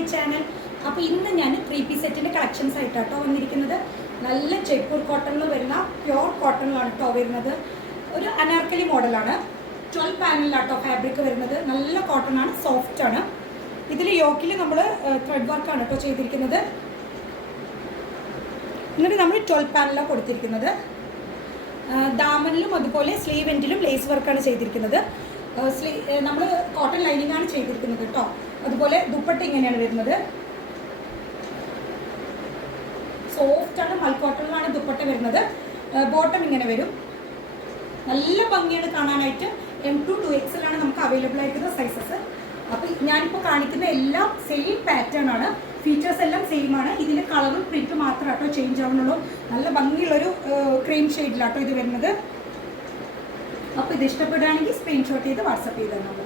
My channel. അപ്പോൾ ഇന്ന് ഞാൻ 3-piece സെറ്റിൻ്റെ കളക്ഷൻസ് ആയിട്ടാട്ടോ വന്നിരിക്കുന്നത്. നല്ല ജയ്പൂർ കോട്ടണിൽ വരുന്ന പ്യോർ കോട്ടണിലാണ് കേട്ടോ വരുന്നത്. ഒരു അനാർക്കലി മോഡലാണ്. 12 പാനലിലാട്ടോ ഫാബ്രിക് വരുന്നത്. നല്ല കോട്ടൺ ആണ്, സോഫ്റ്റ് ആണ്. ഇതിൽ യോക്കിൽ നമ്മൾ ത്രെഡ് വർക്കാണ് കേട്ടോ ചെയ്തിരിക്കുന്നത്. എന്നിട്ട് നമ്മൾ 12 പാനലാണ് കൊടുത്തിരിക്കുന്നത്. ദാമനിലും അതുപോലെ സ്ലീവ് എൻഡിലും ലേസ് വർക്കാണ് ചെയ്തിരിക്കുന്നത്. നമ്മൾ കോട്ടൺ ലൈനിങ് ആണ് ചെയ്തിരിക്കുന്നത് കേട്ടോ. അതുപോലെ ദുപ്പട്ട ഇങ്ങനെയാണ് വരുന്നത്. സോഫ്റ്റ് ആണ്, മൽ കോട്ടണിലാണ് ദുപ്പട്ട വരുന്നത്. ബോട്ടം ഇങ്ങനെ വരും. നല്ല ഭംഗിയാണ് കാണാനായിട്ട്. M2 2XL ആണ് നമുക്ക് അവൈലബിൾ ആയിരിക്കുന്ന സൈസസ്. അപ്പോൾ ഞാനിപ്പോൾ കാണിക്കുന്ന എല്ലാം സെയിം പാറ്റേൺ ആണ്. ഫീച്ചേഴ്സ് എല്ലാം സെയിം ആണ്. ഇതിൻ്റെ കളറും പ്രിൻറ്റ് മാത്രമേ കേട്ടോ ചേഞ്ച് ആവുന്നുള്ളൂ. നല്ല ഭംഗിയുള്ളൊരു ക്രീം ഷെയ്ഡിലാട്ടോ ഇത് വരുന്നത്. അപ്പോൾ ഇത് ഇഷ്ടപ്പെടുകയാണെങ്കിൽ സ്ക്രീൻഷോട്ട് ചെയ്ത് വാട്സപ്പ് ചെയ്ത് തന്നുള്ളൂ.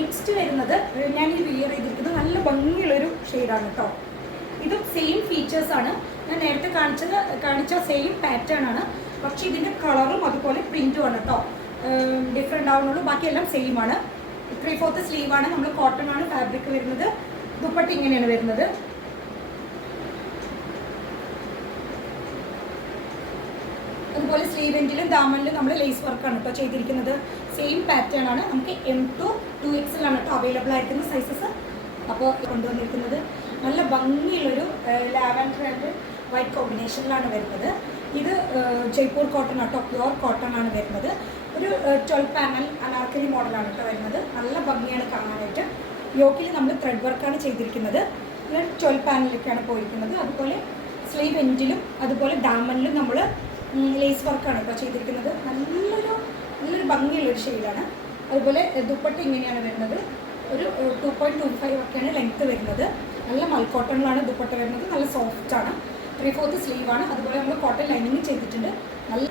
നെക്സ്റ്റ് വരുന്നത് ഞാൻ ഈ വിയർ ചെയ്തിരിക്കുന്നത് നല്ല ഭംഗിയുള്ളൊരു ഷെയ്ഡാണ് കേട്ടോ. ഇതും സെയിം ഫീച്ചേഴ്സാണ്. ഞാൻ നേരത്തെ കാണിച്ച സെയിം പാറ്റേൺ ആണ്. പക്ഷേ ഇതിൻ്റെ കളറും അതുപോലെ പ്രിൻറ്റും ആണ് കേട്ടോ ഡിഫറെൻ്റ് ആവുന്നുള്ളൂ. ബാക്കിയെല്ലാം സെയിം ആണ്. 3/4 സ്ലീവാണ്. നമ്മൾ കോട്ടൺ ആണ് ഫാബ്രിക് വരുന്നത്. ദുപ്പട്ട ഇങ്ങനെയാണ് വരുന്നത്. അതുപോലെ സ്ലീവ് എൻഡിലും ദാമനിലും നമ്മൾ ലേസ് വർക്കാണ് കേട്ടോ ചെയ്തിരിക്കുന്നത്. സെയിം പാറ്റേൺ ആണ്. നമുക്ക് M2 2XL ആണ് കേട്ടോ അവൈലബിൾ ആയിരിക്കുന്ന സൈസസ്. അപ്പോൾ കൊണ്ടുവന്നിരിക്കുന്നത് നല്ല ഭംഗിയുള്ളൊരു ലാവൻഡർ ആൻഡ് വൈറ്റ് കോമ്പിനേഷനിലാണ് വരുന്നത്. ഇത് ജയ്പൂർ കോട്ടൺ ആട്ടോ, പ്യോർ കോട്ടൺ ആണ് വരുന്നത്. ഒരു 12 പാനൽ അനാർക്കലി മോഡലാണ് കേട്ടോ വരുന്നത്. നല്ല ഭംഗിയാണ് കാണാനായിട്ട്. യോക്കിൽ നമ്മൾ ത്രെഡ് വർക്കാണ് ചെയ്തിരിക്കുന്നത്. പിന്നെ 12 പാനലിലേക്കാണ് പോയിരിക്കുന്നത്. അതുപോലെ സ്ലീവ് എൻഡിലും അതുപോലെ ഡാമനിലും നമ്മൾ ലേസ് വർക്കാണ് കേട്ടോ ചെയ്തിരിക്കുന്നത്. നല്ലൊരു ഭംഗിയുള്ളൊരു ഷെയ്ഡാണ്. അതുപോലെ ദുപ്പട്ട ഇങ്ങനെയാണ് വരുന്നത്. ഒരു 2.25 ഒക്കെയാണ് ലെങ്ത്ത് വരുന്നത്. നല്ല മൽക്കോട്ടണിലാണ് ദുപ്പട്ട വരുന്നത്. നല്ല സോഫ്റ്റാണ്. 3/4 സ്ലീവാണ്. അതുപോലെ നമ്മൾ കോട്ടൺ ലൈനിങ് ചെയ്തിട്ടുണ്ട്. നല്ല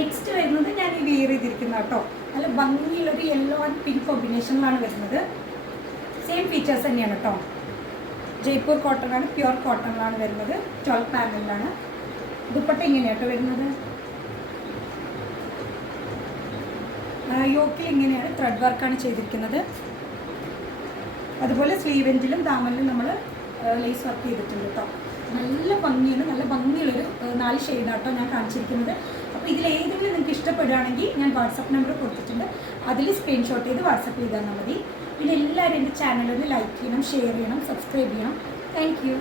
നെക്സ്റ്റ് വരുന്നത് ഞാൻ ഈ വിയർ ചെയ്തിരിക്കുന്ന കേട്ടോ. നല്ല ഭംഗിയുള്ളൊരു യെല്ലോ ആൻഡ് പിങ്ക് കോമ്പിനേഷനിലാണ് വരുന്നത്. സെയിം ഫീച്ചേഴ്സ് തന്നെയാണ് കേട്ടോ. ജയ്പൂർ കോട്ടൺ ആണ്, പ്യോർ കോട്ടണിലാണ് വരുന്നത്. 12 പാനലിലാണ്. ദുപ്പട്ട ഇങ്ങനെയാണ് കേട്ടോ വരുന്നത്. യോക്കിൽ ഇങ്ങനെയാണ് ത്രെഡ് വർക്കാണ് ചെയ്തിരിക്കുന്നത്. അതുപോലെ സ്ലീവ് എൻഡിലും ദാമനിലും നമ്മൾ ലേസ് വർക്ക് ചെയ്തിട്ടുണ്ട് കേട്ടോ. നല്ല ഭംഗിയാണ്. നല്ല ഭംഗിയുള്ളൊരു 4 ഷെയ്ഡാട്ടോ ഞാൻ കാണിച്ചിരിക്കുന്നത്. അപ്പോൾ ഇതിലേതെങ്കിലും നിങ്ങൾക്ക് ഇഷ്ടപ്പെടുകയാണെങ്കിൽ ഞാൻ വാട്സപ്പ് നമ്പർ കൊടുത്തിട്ടുണ്ട്. അതിൽ സ്ക്രീൻഷോട്ട് ചെയ്ത് വാട്സപ്പ് ചെയ്താൽ മതി. പിന്നെ എല്ലാവരും എൻ്റെ ചാനലൊന്ന് ലൈക്ക് ചെയ്യണം, ഷെയർ ചെയ്യണം, സബ്സ്ക്രൈബ് ചെയ്യണം. Thank you.